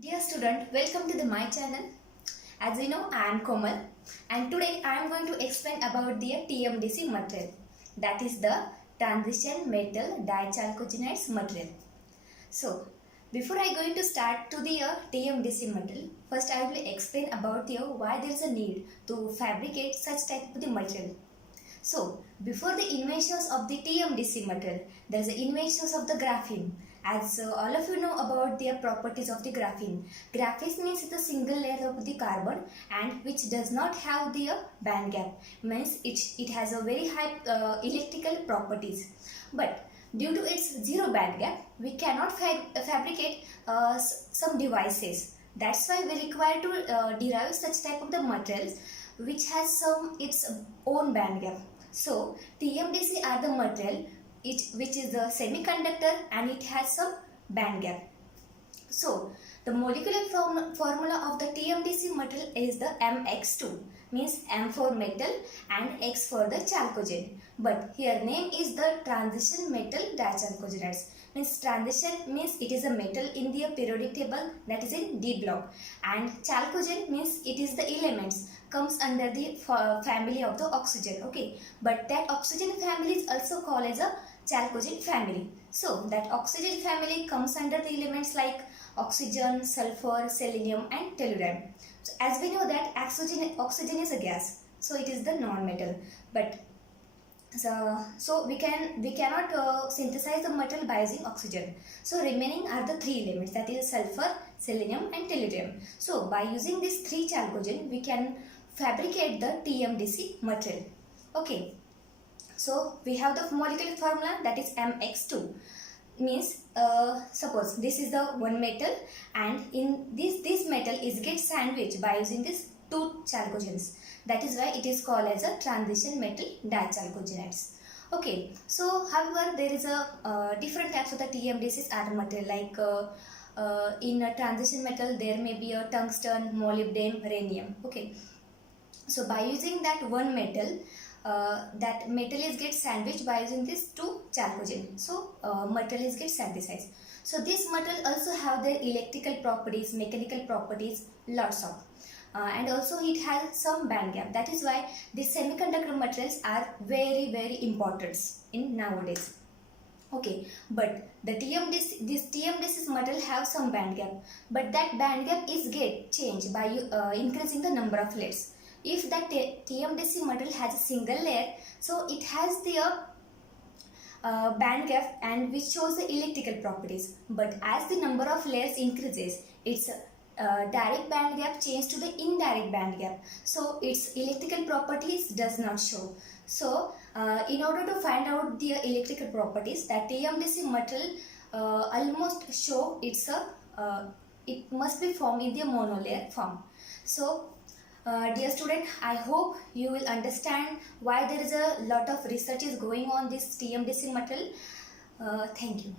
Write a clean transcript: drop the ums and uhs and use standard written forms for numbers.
Dear student, welcome to my channel. As you know, I am Komal and today I am going to explain about the TMDC material, that is the transition metal dichalcogenides material. So, before I going to start to the TMDC material, first I will explain about why there is a need to fabricate such type of the material. So, before the inventions of the TMDC material, there is the inventions of the graphene. As all of you know about the properties of the graphene. Graphene means it's a single layer of the carbon and which does not have the band gap. Means it has a very high electrical properties. But due to its zero band gap, we cannot fabricate some devices. That's why we require to derive such type of the materials which has its own band gap. So TMDC are the material which is the semiconductor and it has some band gap. So the molecular formula of the TMDC material is the MX2, means M for metal and X for the chalcogen. But here name is the transition metal dichalcogenides. Means transition means it is a metal in the periodic table, that is in D block, and chalcogen means it is the elements comes under the family of the oxygen. Okay, but that oxygen family is also called as a chalcogen family. So that oxygen family comes under the elements like oxygen, sulfur, selenium and tellurium. So as we know that oxygen is a gas, so it is the non-metal. But so we cannot synthesize the metal by using oxygen. So remaining are the three elements, that is sulfur, selenium and tellurium. So by using these three chalcogen, we can fabricate the TMDC material. Okay. So we have the molecular formula, that is MX2. Means suppose this is the one metal and in this metal is get sandwiched by using these two chalcogens. That is why it is called as a transition metal dichalcogenides. Okay, so however there is a different types of the TMDCs are material, like in a transition metal there may be a tungsten, molybdenum, rhenium. Okay, so by using that one metal, that metal is get sandwiched by using these two chalcogen. So metal is get synthesized. So this metal also have their electrical properties, mechanical properties, lots of. And also it has some band gap. That is why these semiconductor materials are very important in nowadays. Okay, but this TMDC material have some band gap, but that band gap is get changed by increasing the number of layers. If that TMDC material has a single layer, so it has the band gap and which shows the electrical properties. But as the number of layers increases, its direct band gap changes to the indirect band gap. So its electrical properties does not show. So in order to find out the electrical properties, that TMDC material almost show it must be formed in the monolayer form. So dear student, I hope you will understand why there is a lot of research is going on this TMDC material. Thank you.